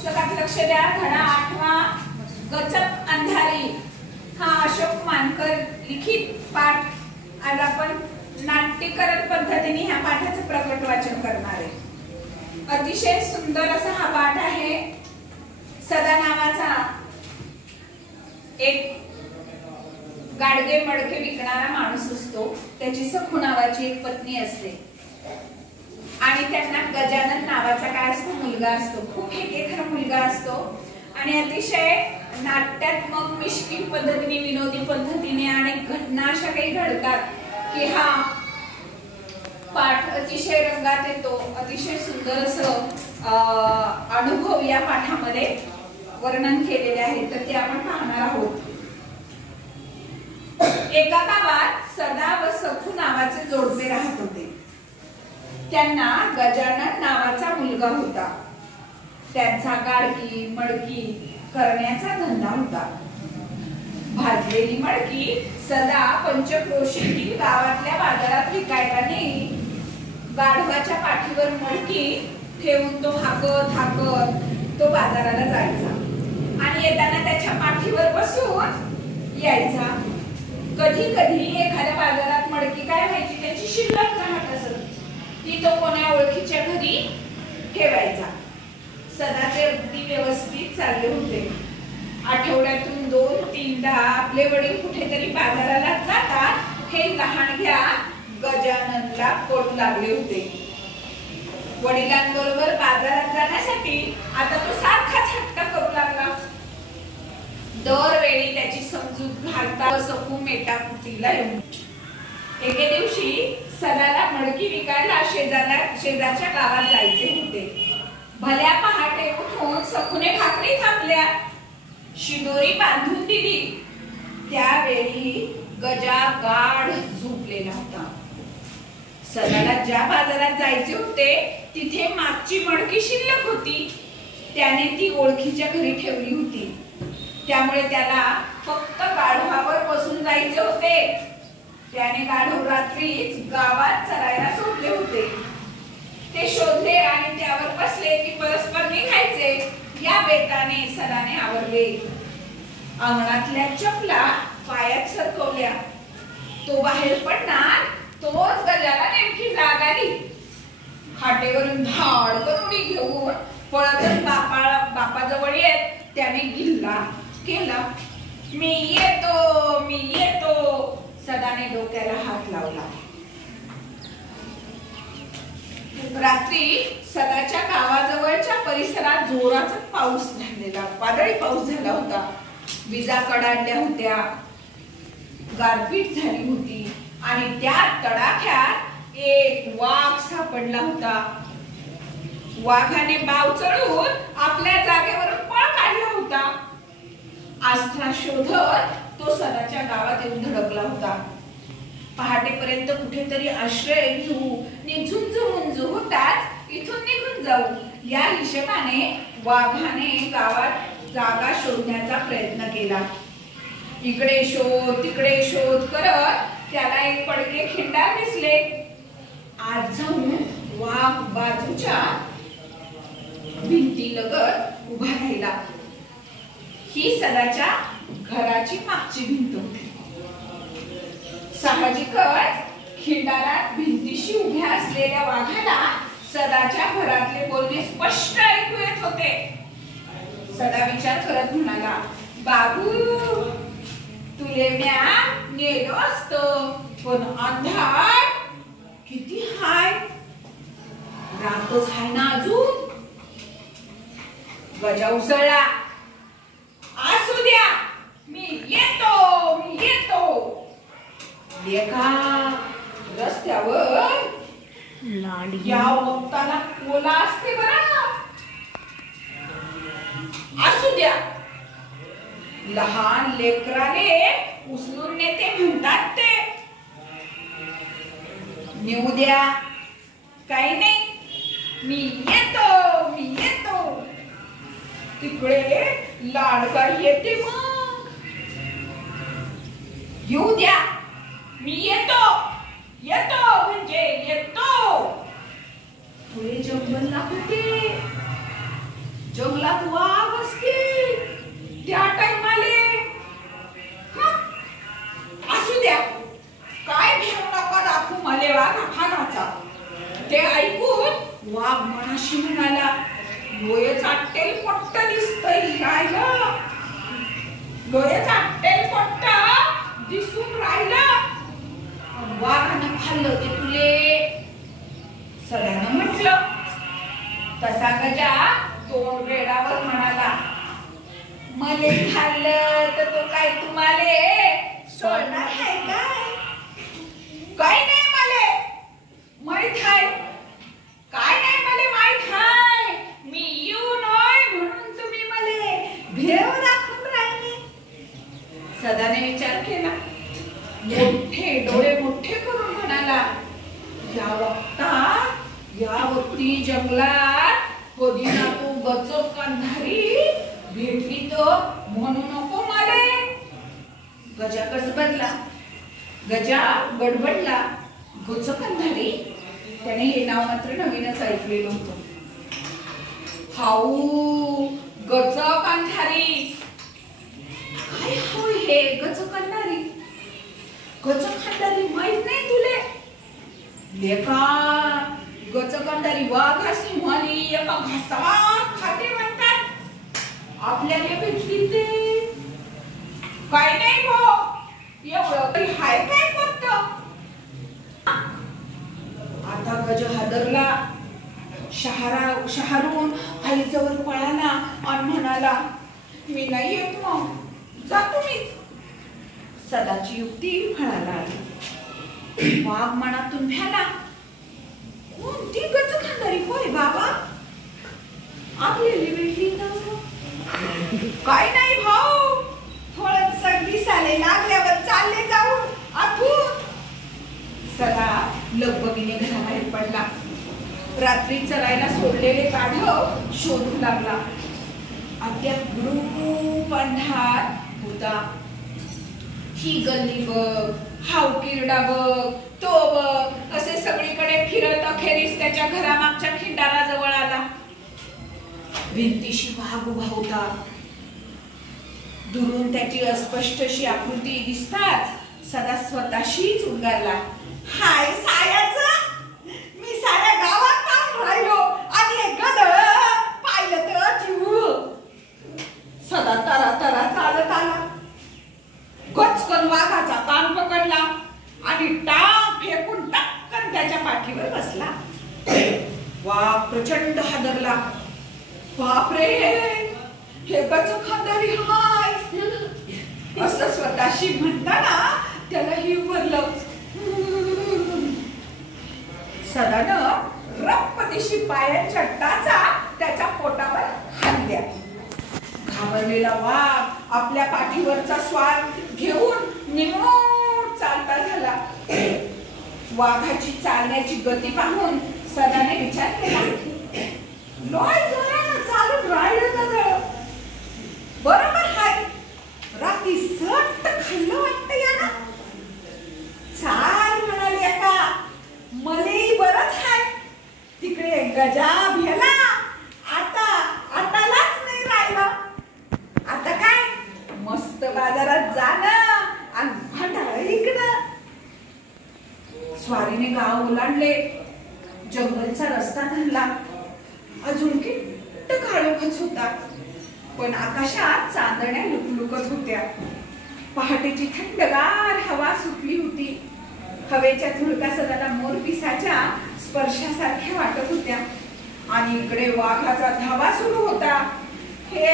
पुस्तकात लक्ष द्या. धडा 8वा गचक अंधारी हा अशोक मानकर लिखित पाठ. आज आपण नाट्यकरण पद्धतीने ह्या पाठाचं प्रकट वाचन करणार आहे. अतिशय सुंदर असा हा पाठ आहे. सदा नावाचा एक गाडगे मडके विकणारा माणूस असतो. त्याची सखू नावाची एक पत्नी असते आणि त्यांना गजानन नावाचा काय असतो मुलगा असतो. खूप एकेखरा मुलगा असतो आणि अतिशय नाट्यात्मक मिश्किल पद्धतीने विनोदी पद्धतीने अनेक घटना अशा काही घडतात की हा पाठ अतिशय रंगात येतो. अतिशय सुंदर असं अनुभव या पाठामध्ये वर्णन केलेले आहे. तर ते आपण पाहणार आहोत. एका गावात सदा व सखू नावाचे जोडपे राहत होते. त्यांना गजानन नावाचा मुलगा होता. त्यांचा गाडगी मडकी करण्याचा धंदा होता. भाजलेली मडकी सदा पंचक्रोशीतील गावातल्या बाजारात विकायला नेई. गाढवाच्या पाठीवर मडकी ठेवून तो हाकत हाकत तो बाजाराला जायचा आणि येताना त्याच्या पाठीवर बसून यायचा. कधी कधी एखाद्या बाजारात मडकी काय व्हायची त्याची शिल्लक राहत असत. ती तो कोणा ओळखीच्या घरी ठेवायचा. सदाचे अगदी व्यवस्थित चालले होते. आठवड्यातून 2-3दा आपले वडील कुठेतरी बाजाराला जातात हे लहानग्या गजाननला कळू लागले होते. वडिलांबरोबर बाजारात जाण्यासाठी आता तो सारखाच हट्ट करू लागला. दरवेळी त्याची समजूत घालता सखू मेटाकुटीला येऊन. एके दिवशी सदाला मडकी विकायला शेजारच्या गावात जायचे होते. भल्या पहाटे उठून सखूने भाकरी थापल्या, शिदोरी बांधून दिली. त्यावेळी गजा गाढ झोपलेला होता. सदाला ज्या बाजारात जायचे होते तिथे मागची मडकी शिल्लक होती. त्याने ती ओळखीच्या घरी ठेवली होती. त्यामुळे त्याला फक्त गाढवावर बसून जायचे होते. त्याने गाढव रात्रीच गावात चरायला सोडले होते. ते शोधले आणि त्यावर बसले की परस्पर निघायचे. या बेताने सदाने आवरले. अंगणातल्या चपला पायात सरकवल्या. तो बाहेर पडणार तोच गजाला नेमकी जाग आली. हाटेवरून धाडकन उडी घेऊन पळत बापाजवळ येत त्याने गिल्ला केला. मी येतो मी येतो. सदाने डोक्याला हात लावला. रात्री सदाच्या गावाजवळच्या परिसरात जोराचा पाऊस झालेला. वादळी पाऊस झाला होता. विजा कडाडल्या होत्या. गारपीट झाली होती आणि त्या तडाख्यात एक वाघ सापडला होता. वाघाने बाव चढून आपल्या जागेवरून पळ काढला होता. आस्था शोधत तो सदाच्या गावात येऊन धडकला होता. पहाटेपर्यंत कुठेतरी आश्रय घेऊ नि झुंजू होताच इथून निघून जाऊ या हिशेबाने वाघाने गावात जागा शोधण्याचा प्रयत्न केला. इकडे शोध तिकडे शोध करत त्याला एक पडके खिंडार दिसले. आज जाऊन वाघ बाजूच्या भिंतीलगत उभा राहिला. ही सदाच्या घराची मागची भिंत होती. साहजिकच खिंडारात भिंतीशी उभ्या असलेल्या वाघाला सदाच्या घरातले बोलणे स्पष्ट ऐकू येत होते. सदा विचार करत म्हणाला, बाबू तुले म्या नेलो असतो पण अंधार किती हाय. रातच हाय ना अजून. गजा उसळला. असू द्या मी येतो मी येतो. लेका रस्त्यावर या वक्ताला कोला असते बरं. असू द्या. लहान लेकराने उचलून नेते म्हणतात ते. नेऊ द्या काही नाही. मी येतो मी येतो. तिकडे लाडका येते मग. येऊ द्या. मी येतो येतो म्हणजे येतो. पुढे जंगल लागते. जंगलात वाघ असतील त्या टाइमाले असू द्या, काय घेऊ नका दाखवू मले वाघ फागाचा. ते ऐकून वाघ मनाशी म्हणाला, डोळे चाटेल पट्ट दिसतंय राहिलं, डोळे चाटेल पट्ट दिसून राहिलं. वाघानं खाल्लं ते तुले. सदानं म्हटलं. तसा गजा तोंड रेडावर म्हणाला, मले खाल्लं तर तो काय तुम्हाले सोडणार आहे काय? काय नाही मले माहित आहे, काय नाही मले माहित आहे. मी येऊ नये म्हणून तुम्ही मले भेव दाखवून राहिले. सदाने विचार केला, मोठे डोळे मोठे करून म्हणाला, या वक्ती जंगलात कधी ना तू गचक अंधारी भेटली तर म्हणू नको मले. गजा गजबजला, गजा गडबडला. गचक अंधारी, त्याने हे नाव मात्र नवीनच ऐकलेलं होतं. हाऊ गचक अंधारी, काय होय हे गचक अंधारी? गचक अंधारी माहित नाही तुले? लेका गचक अंधारी वाघा सिंहाली एका घासात खाते म्हणतात. आपल्याला भेटली ते काय नाही गो, एवढं तरी हाय काय फक्त. आता गज हादरला, शहारून आईजवळ पळाला आणि म्हणाला, मी नाही येत मग, जा तुम्हीच. सदाची युक्ती फळाला आली. वाघ मनातून भ्याला, कोणती गचक अंधारी होय बाबा, आपल्याला भेटली ना. काय नाही भाऊ, थोडं सर्दी साले लागल्यावर चालले जाऊ आतून. सदा लगबगीने घराबाहेर पडला. रात्री चरायला सोडलेले गाढव शोधू लागला. अद्याप ग्रुप अंधार होता. ही गल्ली बघ, हा उकिरडा बघ, तो बघ, असे सगळीकडे फिरत अखेरीस त्याच्या घरामागच्या खिंडाराजवळ आला. भिंतीशी वाघ उभा होता. दुरून त्याची अस्पष्ट अशी आकृती दिसताच सदा स्वतःशीच उद्गारला, हाय सायाचं, मी साऱ्या गावात पाहून राहिलो आणि हे गधळ पाहिलं तर जीव. सदा तरा तरा चालत आला. गचकन वाघाचा कान पकडला आणि टाक फेकून टक्कन त्याच्या पाठीवर बसला. वाघ प्रचंड हादरला. बापरे, हे गचक अंधारी हाय असं स्वतःशी म्हणताना त्याला हिवरलं. सदानं रप्पदिशी पायांच्या टाचा त्याच्या पोटावर हाणल्या. घाबरलेला वाघ आपल्या पाठीवरचा स्वाद घेऊन निमूट चालता झाला. वाघाची चालण्याची गती पाहून सदाने विचार केला, लय जोरानं चालून राहिलं ना, बरोबर हाय, रात्री सट्ट खाल्लं वाटतं याला. चाल म्हणाली का, मलेही बरंच हाय. तिकडे गजा भेला, आतालाच नाही राहिलं. आता काय मस्त बाजारात जाणं आणि भांडाळ इकडं. स्वारीने गाव ओलांडले. जंगलचा रस्ता धरला. अजून किट्ट काळोखच होता, पण आकाशात चांदण्या लुकलुकत होत्या. पहाटेची थंडगार हवा सुटली होती. हवेच्या झुळका सदाला मोरपिसाच्या स्पर्शासारख्या वाटत होत्या. आणि इकडे वाघाचा धावा सुरू होता. हे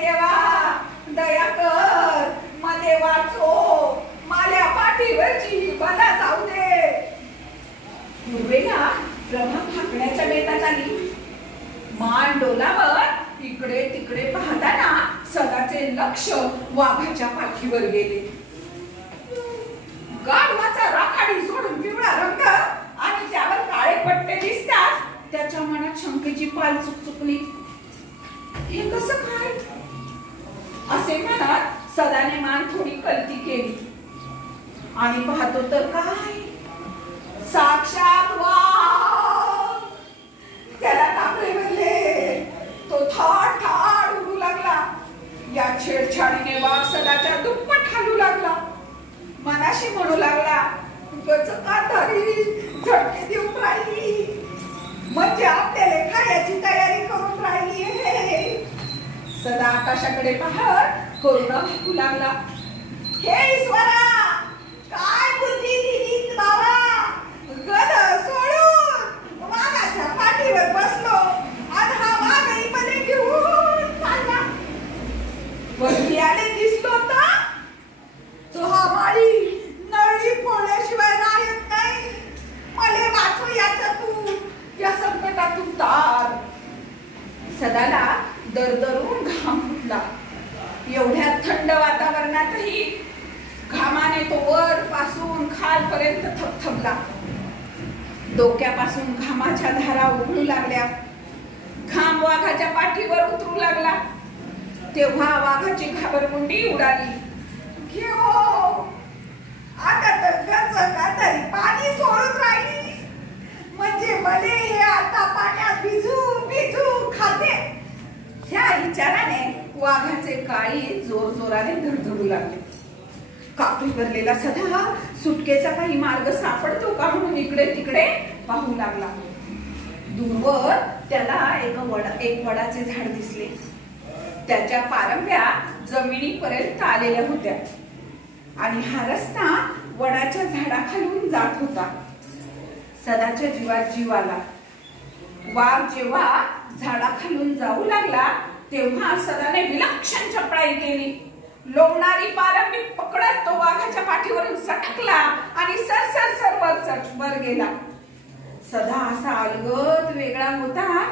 देवा, दया कर, मले वाचो, माझ्या पाठीवरची बला जाऊ दे. पूर्वेला प्रभा फाकण्याच्या बेतात आली. मान डोलावर इकडे तिकडे पाहताना सदाचे लक्ष वाघाच्या पाठीवर गेले. गाढवाचा राखाडी सोडून पिवळा रंग आणि त्यावर काळे पट्टे दिसतात त्याच्या मनात शंकेची पाल चुकचुकली. हे कसं काय असे म्हणत सदाने मान थोडी कलती केली आणि पाहतो तर काय, साक्षात वाघ. त्याला कापले म्हणले. तो ठाड ठाड उडू लागला. या छेडछाडीने वाघ सदाच्या दुप्पट हालू लागला. मनाशी म्हणू लागला, गांधारी झटके देऊन राहिली म्हणजे आपल्याला खायची तयारी करून राहिली आहे. सदा आकाशाकडे पाहत करुण ऐकू लागला. हे ईश्वरा, काय बुद्धी दिली बाबा. गध सोडून वाघाच्या पाठीवर बसलो आणि हा वाघही मध्ये घेऊन चालला. वरती आले दिसलो तर तो हा माळी नळी फोडल्याशिवाय राहत नाही. मला वाचू याच्यातून, या संकटातून तार. सदाला दरदरून घाम फुटला. एवढ्या थंड वातावरणातही घामाने तो वर पासून खालपर्यंत थबथबला. डोक्यापासून घामाच्या धारा उघडू लागल्या. घाम वाघाच्या पाठीवर उतरू लागला. तेव्हा वाघाची घाबरमुंडी उडाली. घेऊ आता तर गांधारी पाणी सोडून राहिली म्हणजे मले हे आता पाण्यात भिजू भिजू खाते. ह्या विचाराने वाघाचे काळी जोर जोराने धडधडू लागले. कापडी भरलेला सदा सुटकेचा काही मार्ग सापडतो का म्हणून इकडे तिकडे पाहू लागला. दूरवर त्याला एक वडाचे झाड दिसले. त्याच्या पारंब्या जमिनीपर्यंत आलेल्या होत्या आणि हा रस्ता वडाच्या झाडाखालून जात होता. सदाच्या जीवात जीव आला. वाघ जेव्हा झाडाखालून जाऊ लागला तेव्हा सदाने विलक्षण चपळाई केली. लोंबणारी पारंबी पकडत तो वाघाच्या पाठीवरून सटकला आणि सर वर गेला. सदा असा अलगद वेगळा होता.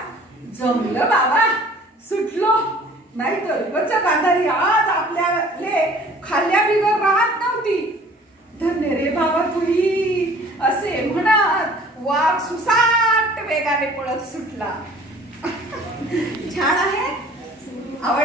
जमलं बाबा, सुटलो. नाहीतर गांधारी आज आपल्याले खाल्ल्या बिगर राहत नव्हती. धन्य रे बाबा तुही, असे म्हणत वाघ सुसाट वेगाने पळत सुटला. छान आहे. आवड